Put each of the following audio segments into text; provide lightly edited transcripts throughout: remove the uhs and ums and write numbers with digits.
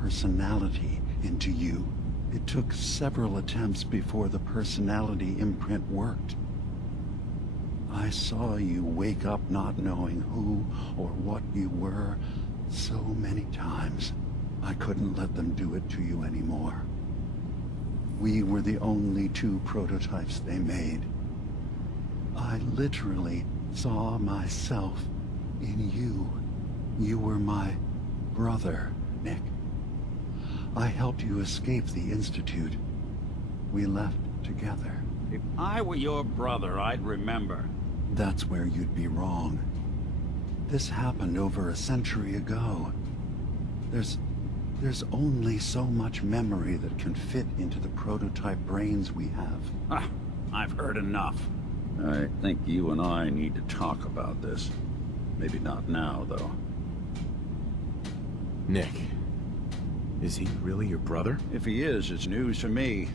personality into you. It took several attempts before the personality imprint worked. I saw you wake up not knowing who or what you were so many times. I couldn't let them do it to you anymore. We were the only two prototypes they made. I literally saw myself in you. You were my brother, Nick. I helped you escape the Institute. We left together. If I were your brother, I'd remember. That's where you'd be wrong. This happened over a century ago. There's only so much memory that can fit into the prototype brains we have. Ah, I've heard enough. I think you and I need to talk about this. Maybe not now, though. Nick, is he really your brother? If he is, it's news to me.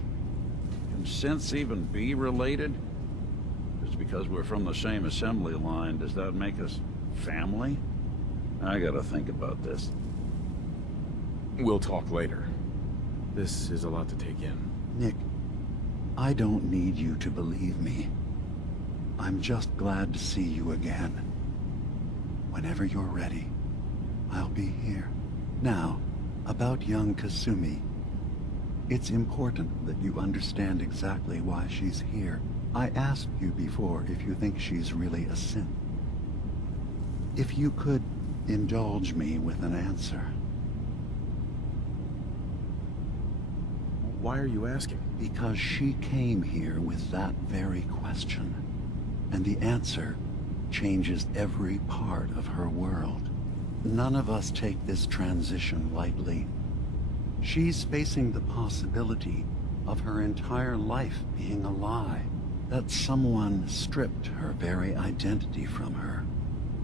Can synths even be related? Just because we're from the same assembly line, does that make us family? I gotta think about this. We'll talk later. This is a lot to take in. Nick, I don't need you to believe me. I'm just glad to see you again. Whenever you're ready, I'll be here. Now, about young Kasumi. It's important that you understand exactly why she's here. I asked you before if you think she's really a synth. If you could indulge me with an answer. Why are you asking? Because she came here with that very question. And the answer changes every part of her world. None of us take this transition lightly. She's facing the possibility of her entire life being a lie. That someone stripped her very identity from her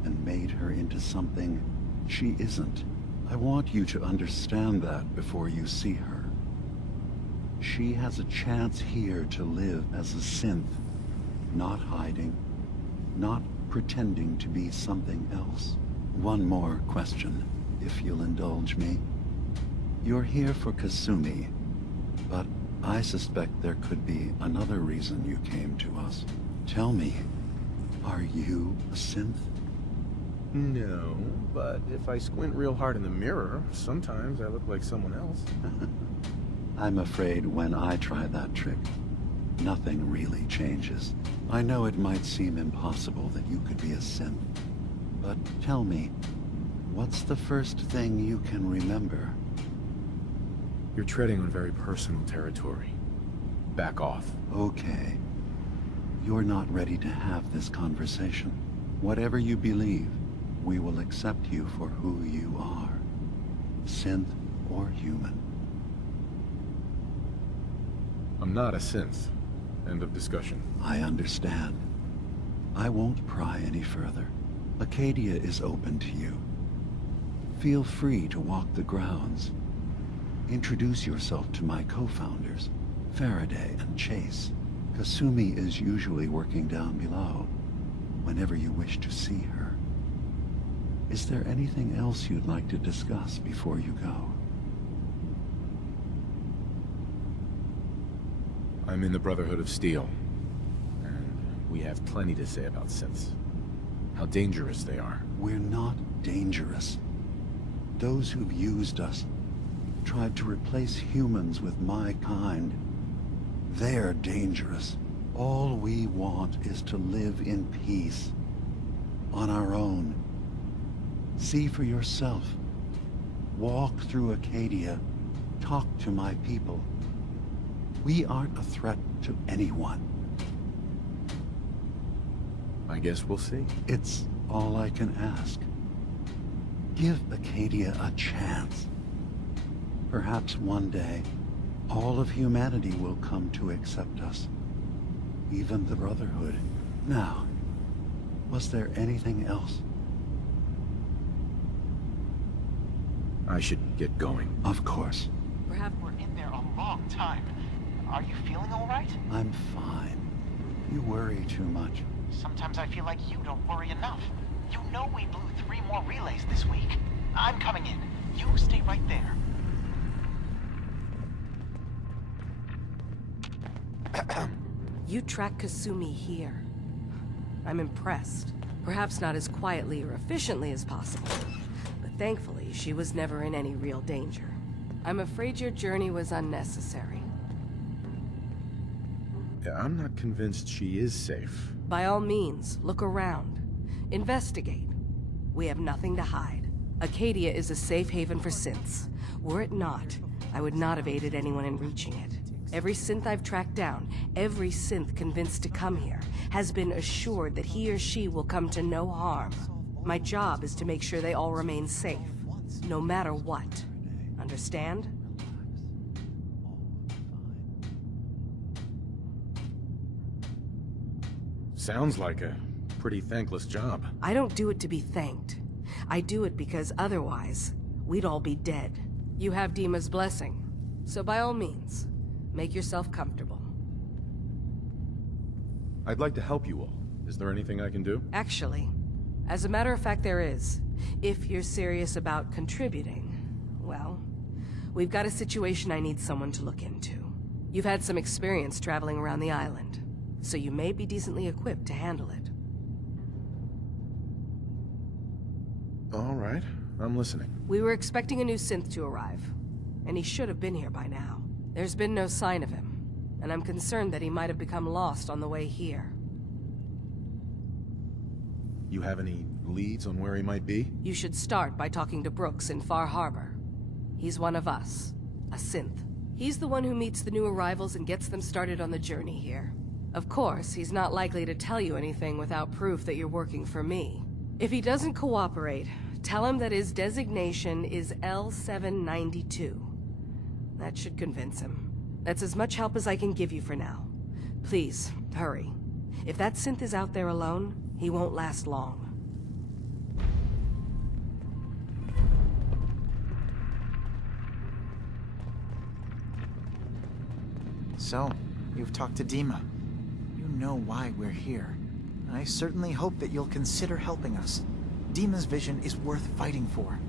and made her into something she isn't. I want you to understand that before you see her. She has a chance here to live as a synth, not hiding, not pretending to be something else. One more question, if you'll indulge me. You're here for Kasumi, but I suspect there could be another reason you came to us. Tell me, are you a synth? No, but if I squint real hard in the mirror, sometimes I look like someone else. I'm afraid when I try that trick, nothing really changes. I know it might seem impossible that you could be a synth, but tell me, what's the first thing you can remember? You're treading on very personal territory. Back off. Okay. You're not ready to have this conversation. Whatever you believe, we will accept you for who you are. Synth or human. I'm not a synth. End of discussion. I understand. I won't pry any further. Acadia is open to you. Feel free to walk the grounds. Introduce yourself to my co-founders, Faraday and Chase. Kasumi is usually working down below, whenever you wish to see her. Is there anything else you'd like to discuss before you go? I'm in the Brotherhood of Steel, and we have plenty to say about synths. How dangerous they are. We're not dangerous. Those who've used us, tried to replace humans with my kind, they're dangerous. All we want is to live in peace, on our own. See for yourself. Walk through Acadia, talk to my people. We aren't a threat to anyone. I guess we'll see. It's all I can ask. Give Acadia a chance. Perhaps one day, all of humanity will come to accept us. Even the Brotherhood. Now, was there anything else? I should get going. Of course. Perhaps we're in there a long time. Are you feeling all right? I'm fine. You worry too much. Sometimes I feel like you don't worry enough. You know we blew 3 more relays this week. I'm coming in. You stay right there. You track Kasumi here. I'm impressed. Perhaps not as quietly or efficiently as possible, but thankfully she was never in any real danger. I'm afraid your journey was unnecessary. Yeah, I'm not convinced she is safe. By all means, look around. Investigate. We have nothing to hide. Acadia is a safe haven for synths. Were it not, I would not have aided anyone in reaching it. Every synth I've tracked down, every synth convinced to come here, has been assured that he or she will come to no harm. My job is to make sure they all remain safe, no matter what. Understand? Sounds like a pretty thankless job. I don't do it to be thanked. I do it because otherwise, we'd all be dead. You have Dima's blessing, so by all means, make yourself comfortable. I'd like to help you all. Is there anything I can do? Actually, as a matter of fact, there is. If you're serious about contributing, well, we've got a situation I need someone to look into. You've had some experience traveling around the island, so you may be decently equipped to handle it. All right, I'm listening. We were expecting a new synth to arrive, and he should have been here by now. There's been no sign of him, and I'm concerned that he might have become lost on the way here. You have any leads on where he might be? You should start by talking to Brooks in Far Harbor. He's one of us, a synth. He's the one who meets the new arrivals and gets them started on the journey here. Of course, he's not likely to tell you anything without proof that you're working for me. If he doesn't cooperate, tell him that his designation is L792. That should convince him. That's as much help as I can give you for now. Please, hurry. If that synth is out there alone, he won't last long. So, you've talked to Dima. You know why we're here. I certainly hope that you'll consider helping us. Dima's vision is worth fighting for.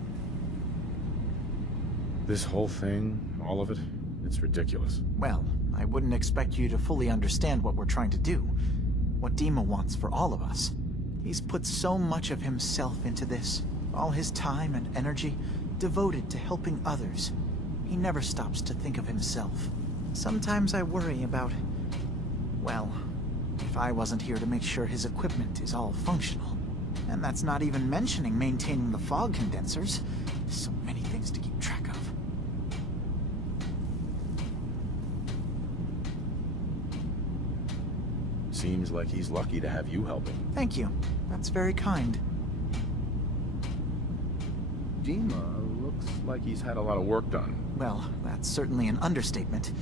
This whole thing, all of it, it's ridiculous. Well, I wouldn't expect you to fully understand what we're trying to do. What Dima wants for all of us. He's put so much of himself into this. All his time and energy devoted to helping others. He never stops to think of himself. Sometimes I worry about... well, if I wasn't here to make sure his equipment is all functional. And that's not even mentioning maintaining the fog condensers. So many things to keep track of. Seems like he's lucky to have you helping. Thank you. That's very kind. Dima looks like he's had a lot of work done. Well, that's certainly an understatement.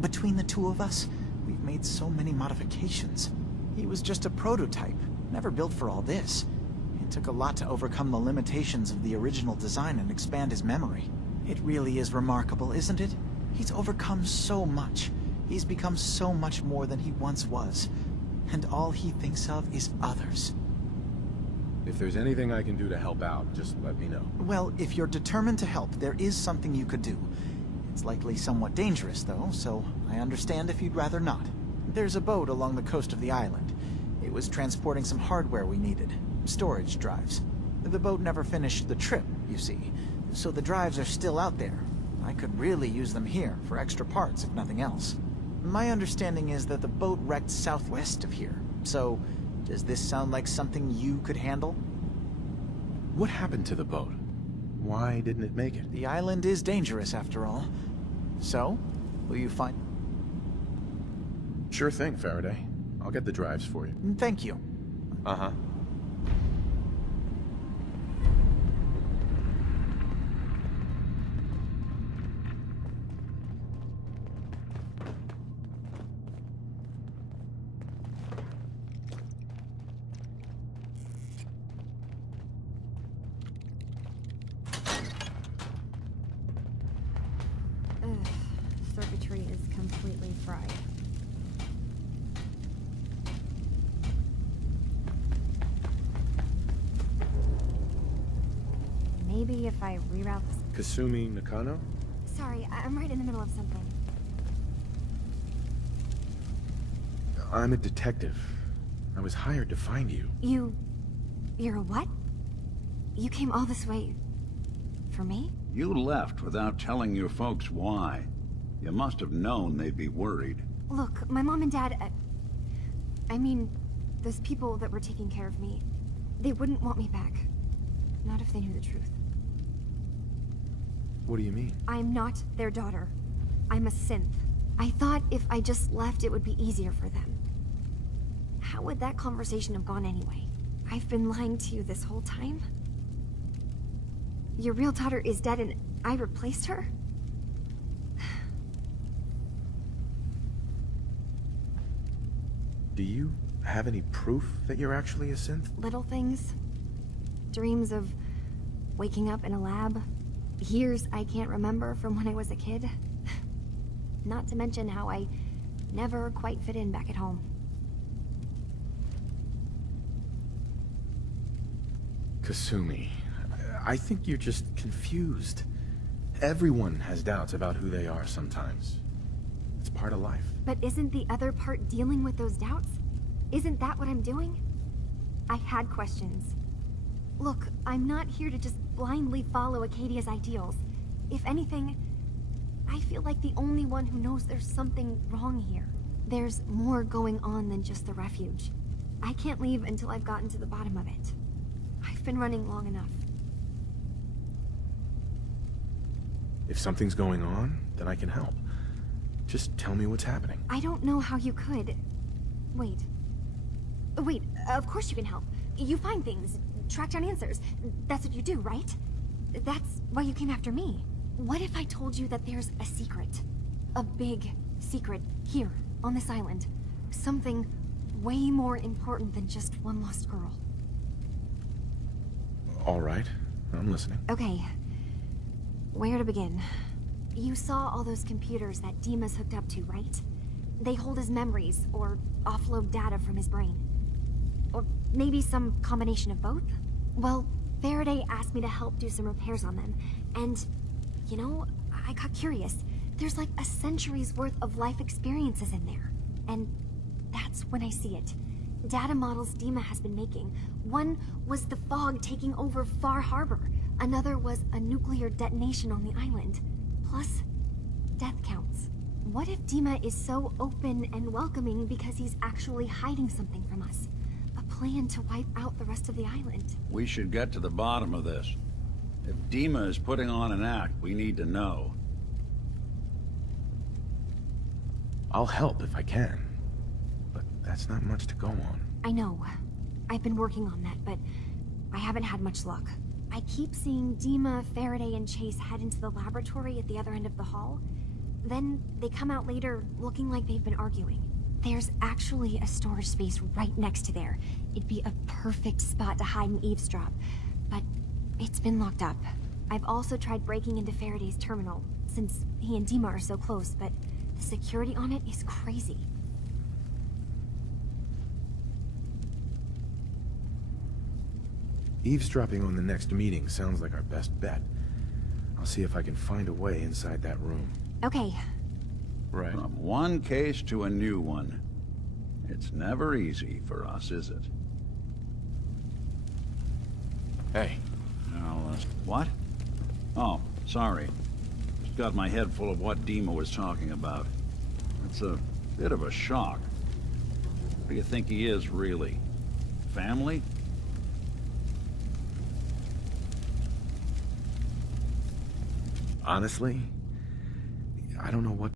Between the two of us, we've made so many modifications. He was just a prototype, never built for all this. It took a lot to overcome the limitations of the original design and expand his memory. It really is remarkable, isn't it? He's overcome so much. He's become so much more than he once was. And all he thinks of is others. If there's anything I can do to help out, just let me know. Well, if you're determined to help, there is something you could do. It's likely somewhat dangerous, though, so I understand if you'd rather not. There's a boat along the coast of the island. It was transporting some hardware we needed. Storage drives. The boat never finished the trip, you see, so the drives are still out there. I could really use them here for extra parts, if nothing else. My understanding is that the boat wrecked southwest of here, so does this sound like something you could handle? What happened to the boat? Why didn't it make it? The island is dangerous, after all. So, will you find... Sure thing, Faraday. I'll get the drives for you. Thank you. Uh-huh. Circuitry is completely fried. Maybe if I reroute this... Kasumi Nakano? Sorry, I'm right in the middle of something. I'm a detective. I was hired to find you. You're a what? You came all this way... for me? You left without telling your folks why. You must have known they'd be worried. Look, my mom and dad... I mean, those people that were taking care of me, they wouldn't want me back. Not if they knew the truth. What do you mean? I'm not their daughter. I'm a synth. I thought if I just left, it would be easier for them. How would that conversation have gone anyway? I've been lying to you this whole time? Your real daughter is dead and I replaced her? Do you have any proof that you're actually a synth? Little things. Dreams of waking up in a lab. Years I can't remember from when I was a kid. Not to mention how I never quite fit in back at home. Kasumi, I think you're just confused. Everyone has doubts about who they are sometimes. It's part of life. But isn't the other part dealing with those doubts? Isn't that what I'm doing? I had questions. Look, I'm not here to just blindly follow Acadia's ideals. If anything, I feel like the only one who knows there's something wrong here. There's more going on than just the refuge. I can't leave until I've gotten to the bottom of it. I've been running long enough. If something's going on, then I can help. Just tell me what's happening. I don't know how you could. Wait. Wait, of course you can help. You find things, track down answers. That's what you do, right? That's why you came after me. What if I told you that there's a secret? A big secret here, on this island. Something way more important than just one lost girl. All right, I'm listening. Okay. Where to begin? You saw all those computers that Dima's hooked up to, right? They hold his memories, or offload data from his brain. Or maybe some combination of both? Well, Faraday asked me to help do some repairs on them, and, you know, I got curious. There's like a century's worth of life experiences in there. And that's when I see it. Data models Dima has been making. One was the fog taking over Far Harbor. Another was a nuclear detonation on the island. Plus, death counts. What if Dima is so open and welcoming because he's actually hiding something from us? A plan to wipe out the rest of the island. We should get to the bottom of this. If Dima is putting on an act, we need to know. I'll help if I can. But that's not much to go on. I know. I've been working on that, but I haven't had much luck. I keep seeing Dima, Faraday, and Chase head into the laboratory at the other end of the hall. Then they come out later looking like they've been arguing. There's actually a storage space right next to there. It'd be a perfect spot to hide and eavesdrop. But it's been locked up. I've also tried breaking into Faraday's terminal, since he and Dima are so close, but the security on it is crazy. Eavesdropping on the next meeting sounds like our best bet. I'll see if I can find a way inside that room. Okay. Right. From one case to a new one. It's never easy for us, is it? Hey. Now, what? Oh, sorry. Just got my head full of what Dima was talking about. It's a bit of a shock. What do you think he is, really? Family? Honestly, I don't know what